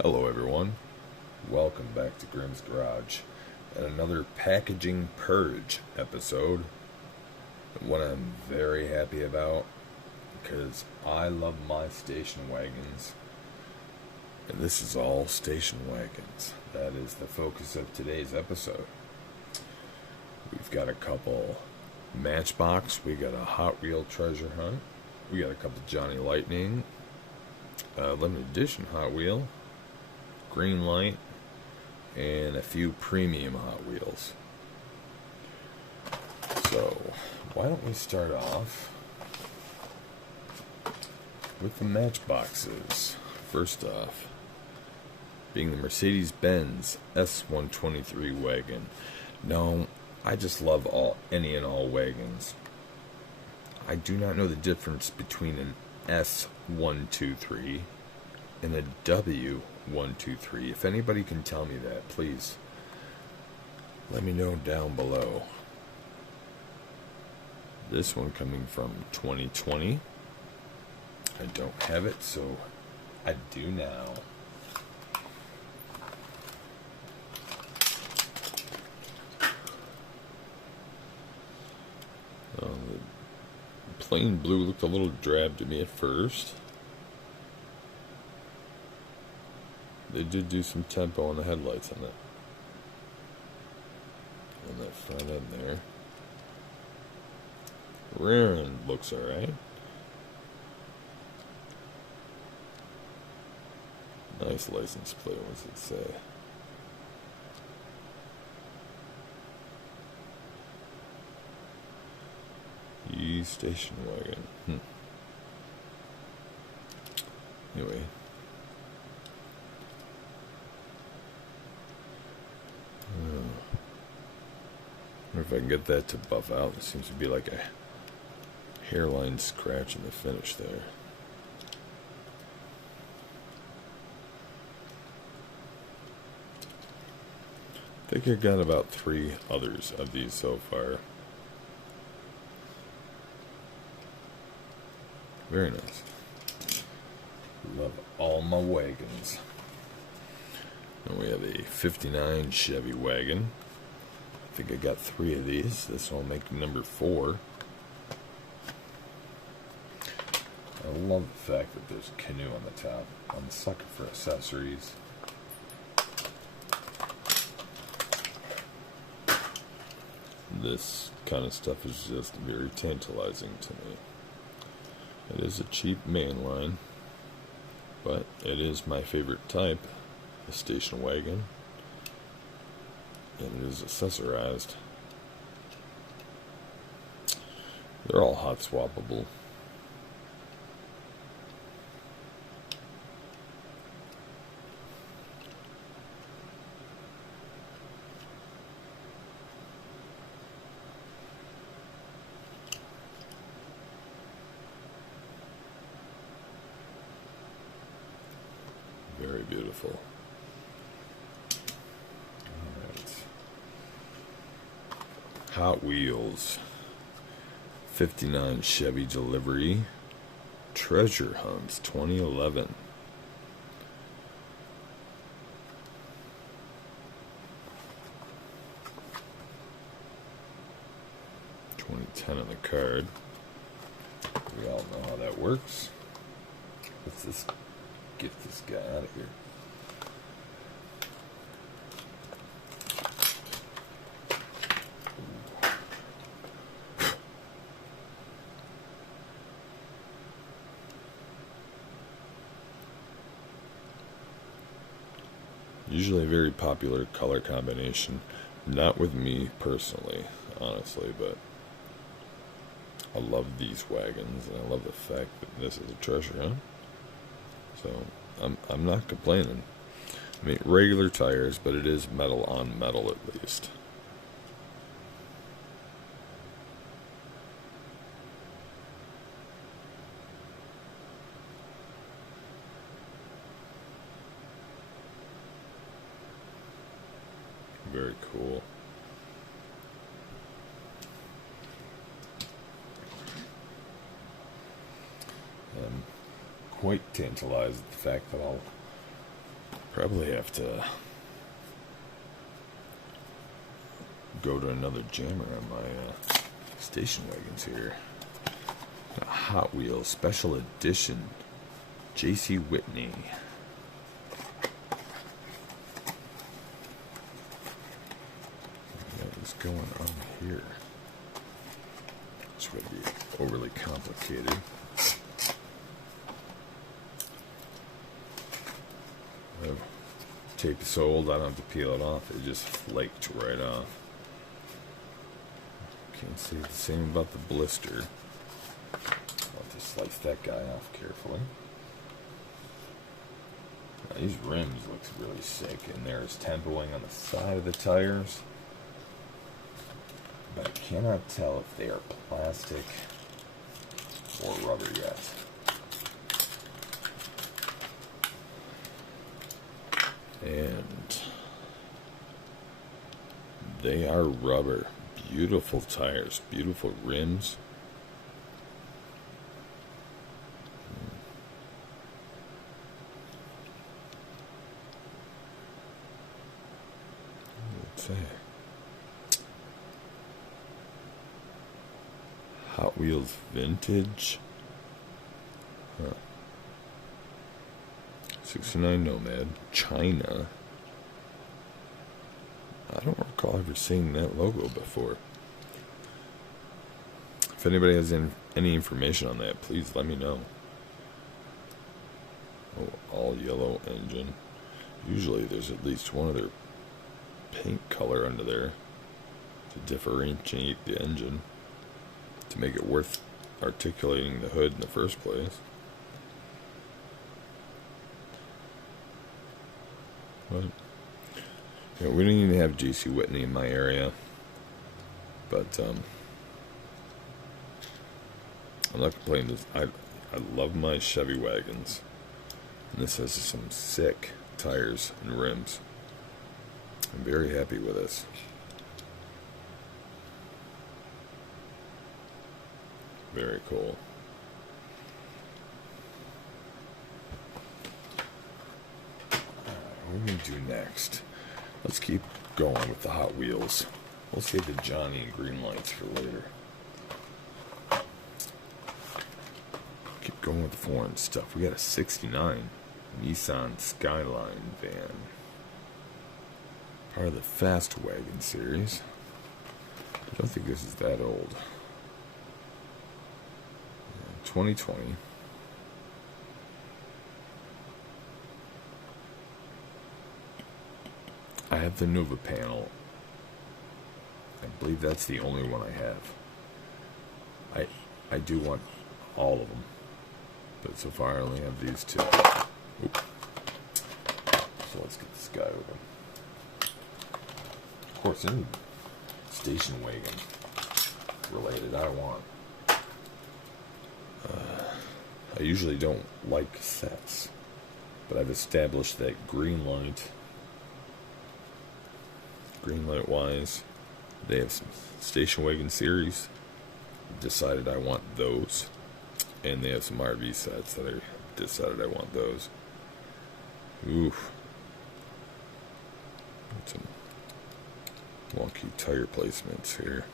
Hello everyone, welcome back to Grim's Garage and another packaging purge episode. What I'm very happy about, because I love my station wagons, and this is all station wagons. That is the focus of today's episode. We've got a couple Matchbox, we got a Hot Wheel treasure hunt, we got a couple Johnny Lightning, limited edition Hot Wheel, Greenlight, and a few premium Hot Wheels. So, why don't we start off with the Matchboxes. First off, being the Mercedes-Benz S123 wagon. Now, I just love any and all wagons. I do not know the difference between an S123 and a W123. If anybody can tell me that, please let me know down below. This one coming from 2020. I don't have it, so I do now. The plain blue looked a little drab to me at first. They did do some tempo on the headlights on that front end there. Rear end looks alright. Nice license plate, what's it say? Station wagon. Anyway. I wonder if I can get that to buff out. There seems to be like a hairline scratch in the finish there. I think I got about 3 others of these so far. Very nice. Love all my wagons. And we have a 59 Chevy wagon. I think I got 3 of these. This will make number 4. I love the fact that there's a canoe on the top. I'm a sucker for accessories. This kind of stuff is just very tantalizing to me. It is a cheap mainline, but it is my favorite type, a station wagon, and it is accessorized. They're all hot swappable. Very beautiful. Alright. Hot Wheels 59 Chevy Delivery Treasure Hunts 2011. $20.10 on the card. We all know how that works. Let's just get this guy out of here. Usually a very popular color combination. Not with me personally, honestly, but I love these wagons, and I love the fact that this is a treasure hunt. So, I'm not complaining. I mean, regular tires, but it is metal on metal at least. Very cool. Quite tantalized at the fact that I'll Probably have to go to another jammer on my station wagons here. A Hot Wheels Special Edition J.C. Whitney. What is going on here? It's going to be overly complicated. The tape is so old I don't have to peel it off. It just flaked right off. Can't say the same about the blister. I'll have to slice that guy off carefully. Now, these rims looks really sick, and there's tempering on the side of the tires. But I cannot tell if they are plastic or rubber yet. And they are rubber. Beautiful tires, beautiful rims. Let's see. Hot Wheels Vintage. 69 Nomad, China. I don't recall ever seeing that logo before. If anybody has any information on that, please let me know. Oh, all yellow engine. Usually there's at least one other paint color under there to differentiate the engine, to make it worth articulating the hood in the first place. But, we don't even have J.C. Whitney in my area, but I'm not complaining. I love my Chevy wagons, and this has some sick tires and rims. I'm very happy with this. Very cool. What do we do next? Let's keep going with the Hot Wheels. We'll save the Johnny and Greenlights for later. Keep going with the foreign stuff. We got a 69 Nissan Skyline van. Part of the Fast Wagon series. I don't think this is that old. 2020. I have the Nova panel. I believe that's the only one I have. I do want all of them, but so far I only have these two. Oop. So let's get this guy open. Of course, any station wagon related I want. I usually don't like sets, but I've established that Greenlight wise, they have some station wagon series. Decided I want those, and they have some RV sets that I decided I want those. Oof, some wonky tire placements here.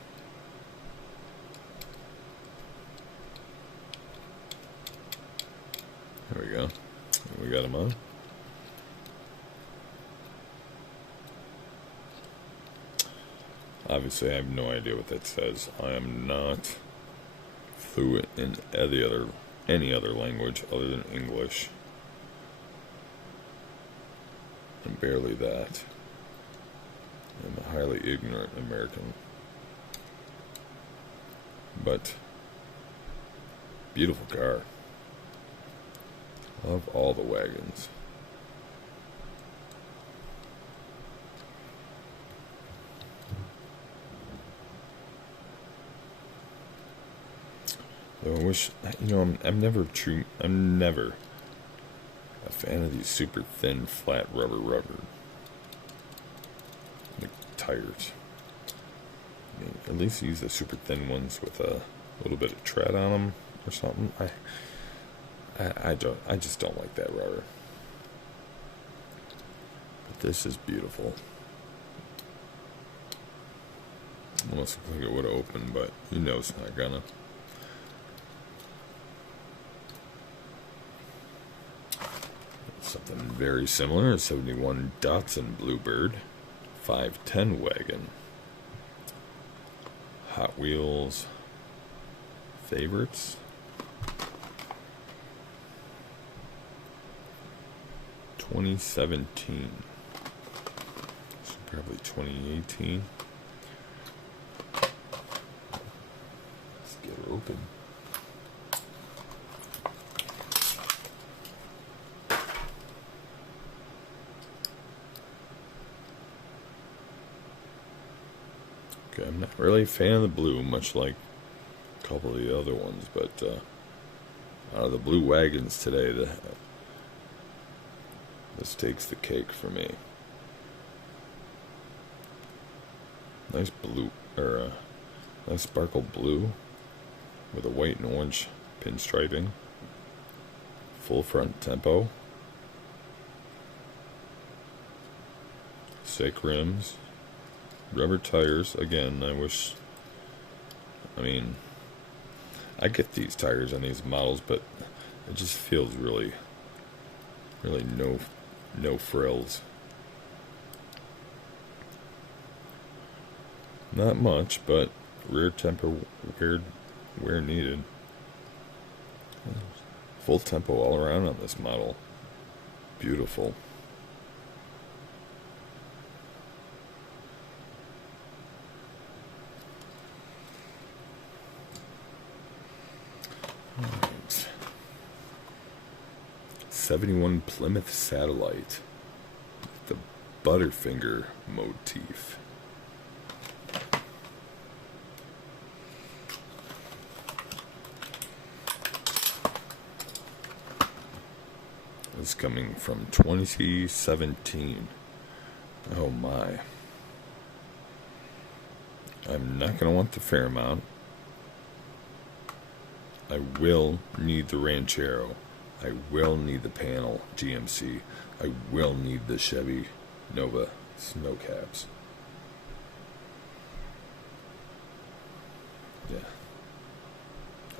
There we go. We got them on. Obviously, I have no idea what that says. I am not fluent in any other language other than English. And barely that. I'm a highly ignorant American. But, beautiful car. Love all the wagons. I wish, I'm never a fan of these super thin, flat rubber tires. I mean, at least use the super thin ones with a little bit of tread on them or something. I just don't like that rubber. This is beautiful. Almost looks like it would have opened, but you know it's not gonna. Something very similar, a 71 Datsun Bluebird, 510 wagon. Hot Wheels favorites. 2017. So probably 2018. Let's get her open. Okay, I'm not really a fan of the blue, much like a couple of the other ones, but out of the blue wagons today, this takes the cake for me. Nice blue, or nice sparkle blue with a white and orange pinstriping. Full front tempo. Sick rims. Rubber tires. Again, I get these tires on these models, but it just feels really no frills. Not much, but rear tempo where needed. Full tempo all around on this model. Beautiful. Alright. 71 Plymouth Satellite. The Butterfinger motif. It's coming from 2017. Oh my. I'm not going to want the Fairmont. I will need the Ranchero. I will need the panel GMC. I will need the Chevy Nova snow caps. Yeah.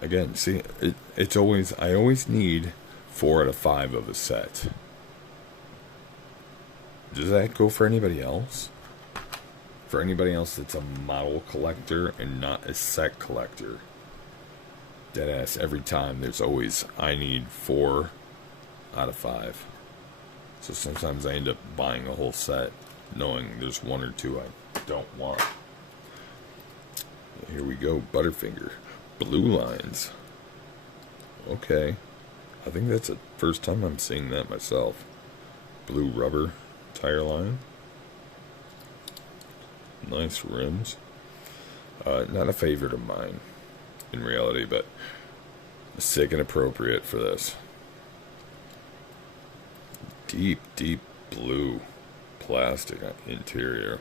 Again, see, it's always, I always need 4 out of 5 of a set. Does that go for anybody else? For anybody else that's a model collector and not a set collector? Deadass, every time there's always, I need 4 out of 5. So sometimes I end up buying a whole set knowing there's 1 or 2 I don't want. Here we go, Butterfinger. Blue lines. Okay. I think that's the first time I'm seeing that myself. Blue rubber tire line. Nice rims. Not a favorite of mine in reality, but sick and appropriate for this. Deep blue plastic interior.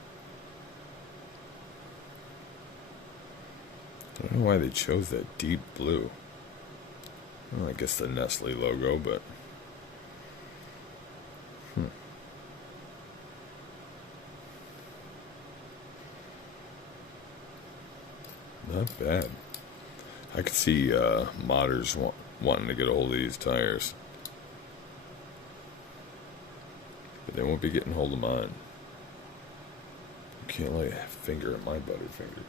I don't know why they chose that deep blue. Well, I guess the Nestle logo, but not bad. I could see modders wanting to get a hold of these tires, but they won't be getting hold of mine. You can't lay a finger at my Butterfinger.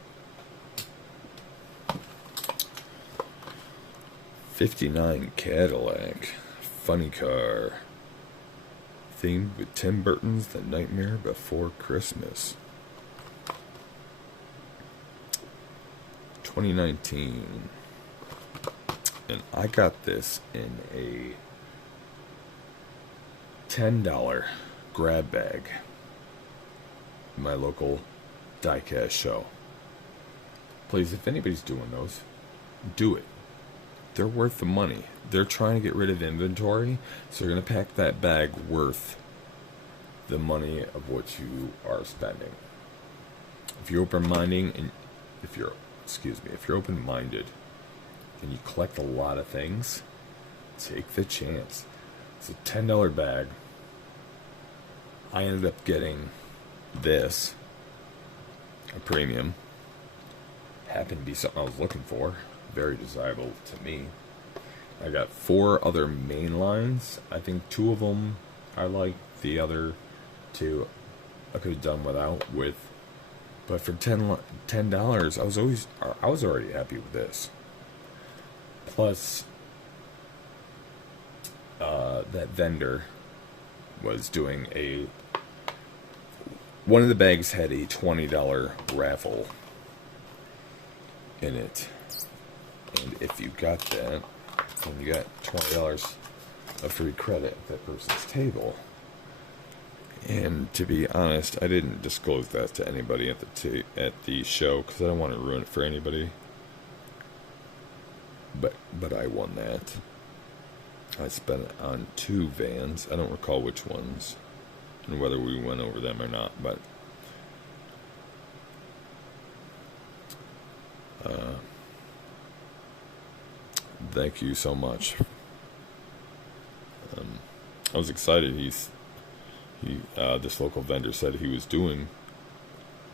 59 Cadillac, funny car, themed with Tim Burton's The Nightmare Before Christmas. 2019, and I got this in a $10 grab bag in my local diecast show. Please, if anybody's doing those, do it. They're worth the money. They're trying to get rid of inventory, so they're going to pack that bag worth the money of what you are spending. If you're open-minded and if you're open-minded and you collect a lot of things, take the chance. It's a $10 bag. I ended up getting this, a premium. Happened to be something I was looking for. Very desirable to me. I got 4 other main lines. I think 2 of them I like. The other 2 I could have done without. But for $10, I was already happy with this. Plus, that vendor was doing one of the bags had a $20 raffle in it. And if you got that, then you got $20 of free credit at that person's table. And to be honest, I didn't disclose that to anybody at the show because I don't want to ruin it for anybody. But I won that. I spent it on 2 vans. I don't recall which ones and whether we went over them or not, but thank you so much. I was excited. This local vendor said he was doing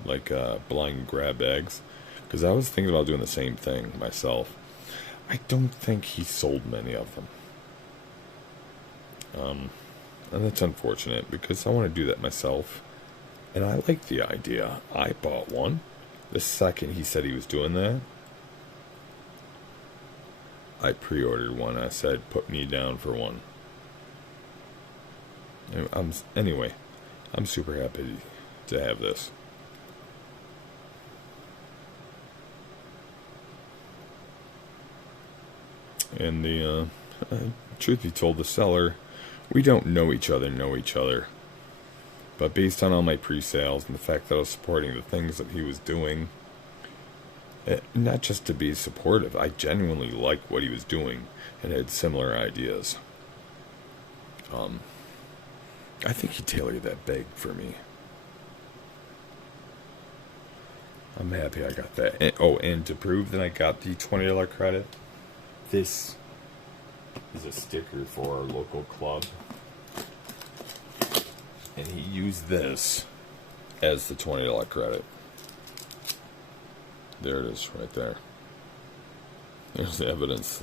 like blind grab bags, because I was thinking about doing the same thing myself. I don't think he sold many of them. And that's unfortunate because I want to do that myself. And I like the idea. I bought one. The second he said he was doing that, I pre-ordered one. I said, put me down for one. Anyway, I'm super happy to have this. And the truth be told, the seller, we don't know each other. But based on all my pre-sales and the fact that I was supporting the things that he was doing, not just to be supportive, I genuinely liked what he was doing and had similar ideas. I think he tailored that bag for me. I'm happy I got that. And to prove that I got the $20 credit, this is a sticker for our local club. And he used this as the $20 credit. There it is, right there. There's the evidence.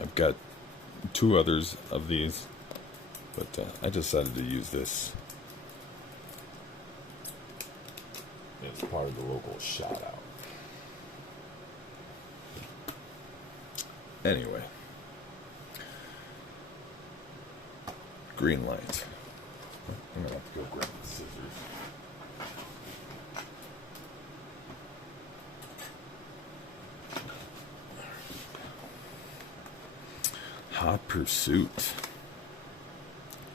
I've got 2 others of these, but I decided to use this as part of the local shout-out. Anyway. Greenlight. I'm going to have to go grab the scissors. Hot Pursuit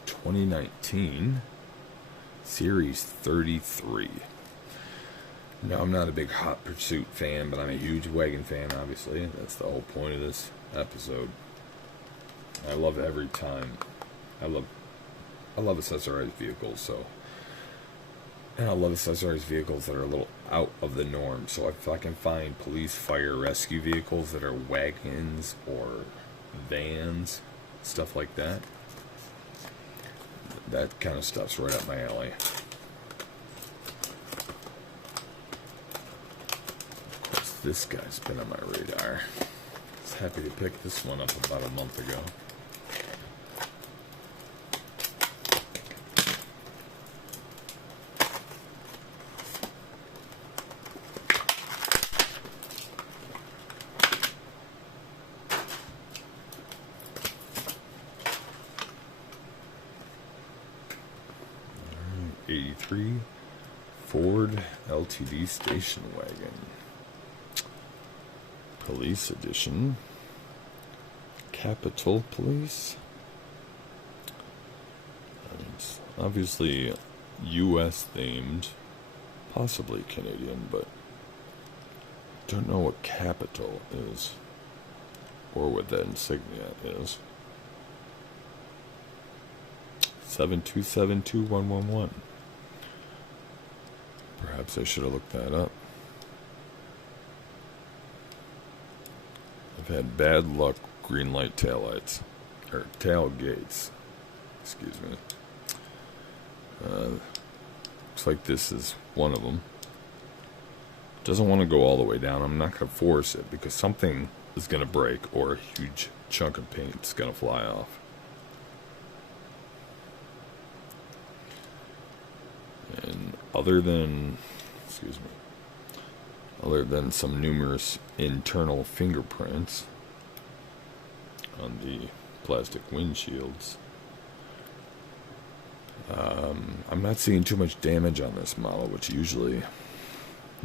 2019 Series 33. Now, I'm not a big Hot Pursuit fan, but I'm a huge wagon fan, obviously. That's the whole point of this episode. I love every time. I love accessorized vehicles, and I love accessorized vehicles that are a little out of the norm. So if I can find police, fire, rescue vehicles that are wagons or vans, stuff like that, that kind of stuff's right up my alley. Of course, this guy's been on my radar. I was happy to pick this one up about a month ago. '83 Ford LTD station wagon, Police Edition, Capitol Police. It's obviously U.S. themed, possibly Canadian, but don't know what Capitol is or what that insignia is. 7272111. Perhaps I should have looked that up. I've had bad luck Greenlight taillights, or tailgates, excuse me. Looks like this is one of them. Doesn't want to go all the way down. I'm not going to force it because something is going to break or a huge chunk of paint is going to fly off. And other than some numerous internal fingerprints on the plastic windshields, I'm not seeing too much damage on this model, which usually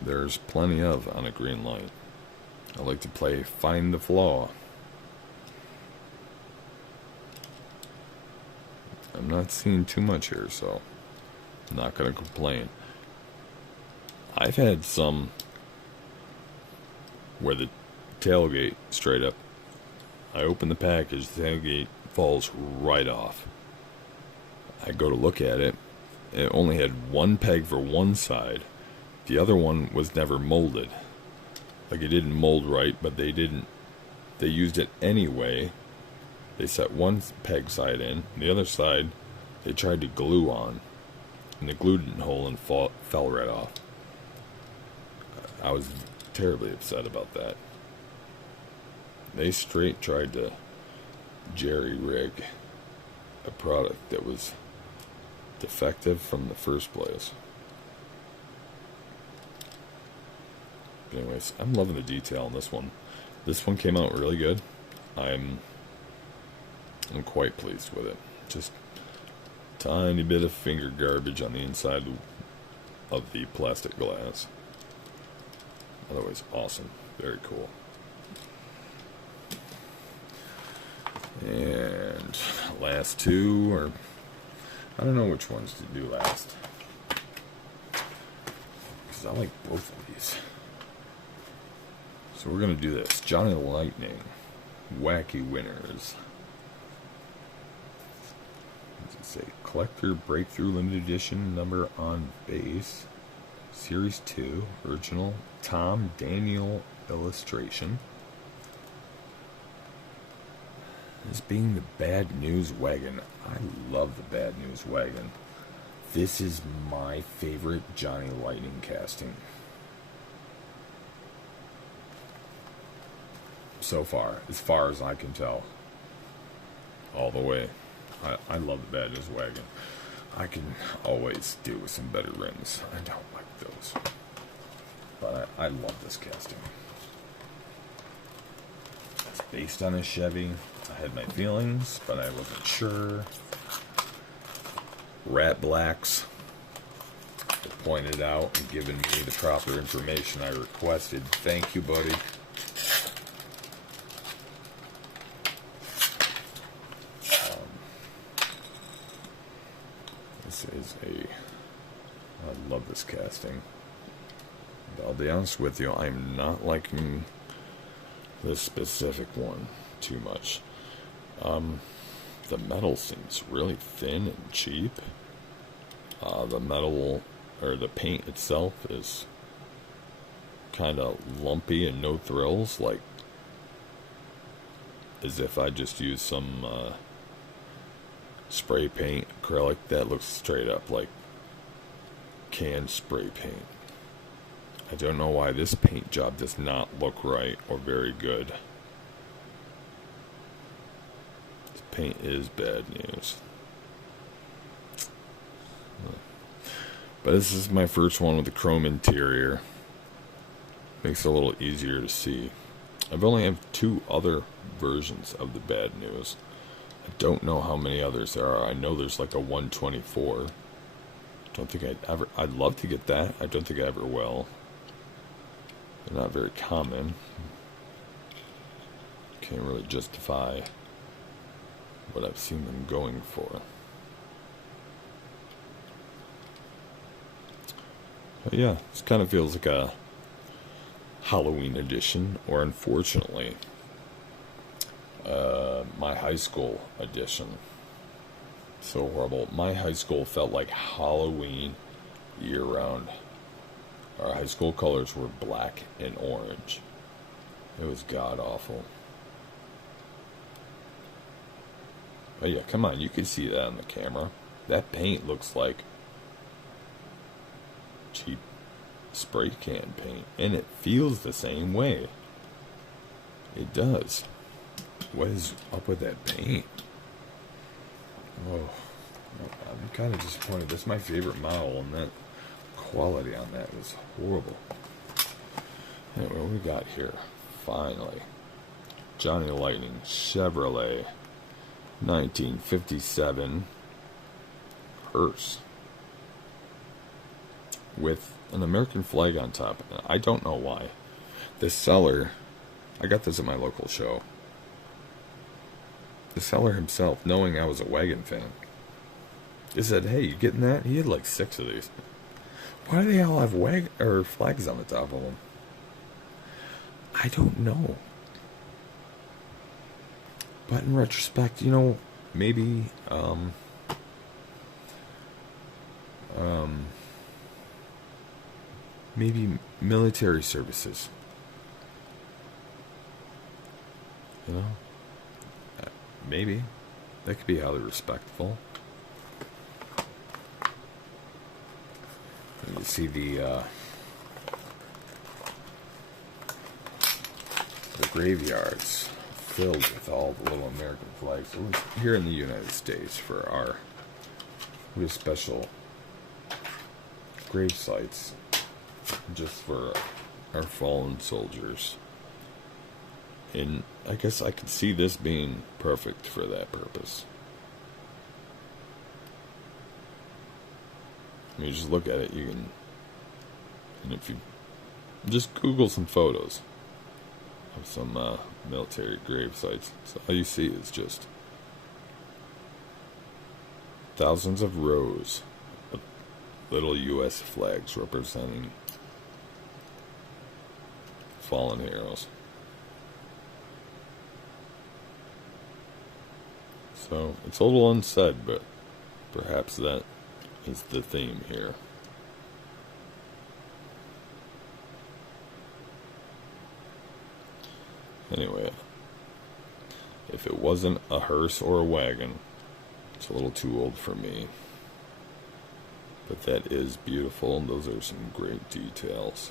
there's plenty of on a Greenlight. I like to play find the flaw. I'm not seeing too much here, so I'm not going to complain. I've had some where the tailgate straight up, I open the package, the tailgate falls right off. I go to look at it, it only had one peg for one side. The other one was never molded. Like, it didn't mold right, but they used it anyway. They set one peg side in, the other side they tried to glue on, and the glue didn't hold and fell right off. I was terribly upset about that. They straight tried to jerry-rig a product that was defective from the first place. But anyways, I'm loving the detail on this one. This one came out really good. I'm quite pleased with it. Just tiny bit of finger garbage on the inside of the plastic glass. Otherwise, awesome. Very cool. And last two, or I don't know which ones to do last, because I like both of these. So we're going to do this. Johnny Lightning, Wacky Winners. What does it say? Collector Breakthrough Limited Edition number on base. Series 2, original Tom Daniel illustration. This being the Bad News Wagon. I love the Bad News Wagon. This is my favorite Johnny Lightning casting so far as I can tell. All the way. I love the Bad News Wagon. I can always do with some better rims. I don't like those. But I love this casting. It's based on a Chevy. I had my feelings, but I wasn't sure. Rat Blacks pointed out and given me the proper information I requested. Thank you, buddy. This is I love this casting. But I'll be honest with you, I'm not liking this specific one too much. The metal seems really thin and cheap. The metal, or the paint itself, is kind of lumpy and no thrills, like as if I just used some spray paint, acrylic, that looks straight up like canned spray paint. I don't know why this paint job does not look right or very good. This paint is bad news. But this is my first one with the chrome interior. Makes it a little easier to see. I've only have 2 other versions of the Bad News. I don't know how many others there are. I know there's like a 124. Don't think I'd love to get that. I don't think I ever will. They're not very common. Can't really justify what I've seen them going for. But yeah, this kind of feels like a Halloween edition, or unfortunately, my high school edition. So horrible. My high school felt like Halloween year-round. Our high school colors were black and orange. It was god-awful. Oh yeah, come on, you can see that on the camera. That paint looks like cheap spray can paint, and it feels the same way. It does. What is up with that paint? Oh, I'm kind of disappointed. That's my favorite model, and that quality on that was horrible. Anyway, what we got here? Finally, Johnny Lightning Chevrolet 1957 hearse with an American flag on top. I don't know why. The seller, I got this at my local show. The seller himself, knowing I was a wagon fan, he said, "Hey, you getting that?" He had like 6 of these. Why do they all have flags on the top of them? I don't know. But in retrospect, maybe maybe military services. Maybe. That could be highly respectful. And you see the graveyards filled with all the little American flags. So here in the United States, we have special grave sites just for our fallen soldiers. And I guess I could see this being perfect for that purpose. I mean, just look at it, and if you just Google some photos of some military grave sites, so all you see is just thousands of rows of little U.S. flags representing fallen heroes. So, it's a little unsaid, but perhaps that is the theme here. Anyway, if it wasn't a hearse or a wagon, it's a little too old for me. But that is beautiful, and those are some great details.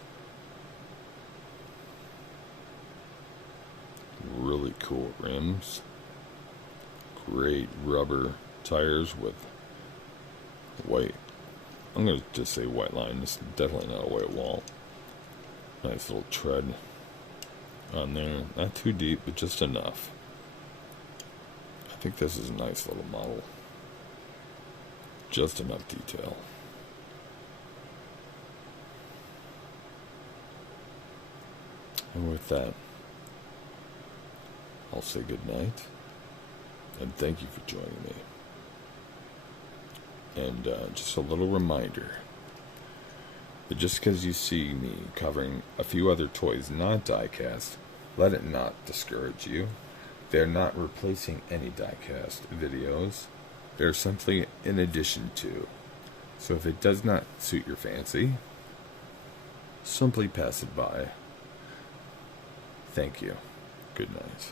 Really cool rims. Great rubber tires with white, I'm going to just say white line. This is definitely not a white wall. Nice little tread on there. Not too deep, but just enough. I think this is a nice little model. Just enough detail. And with that, I'll say good night. And thank you for joining me. And just a little reminder that just because you see me covering a few other toys not die-cast, let it not discourage you. They're not replacing any die-cast videos. They're simply in addition to. So if it does not suit your fancy, simply pass it by. Thank you. Good night.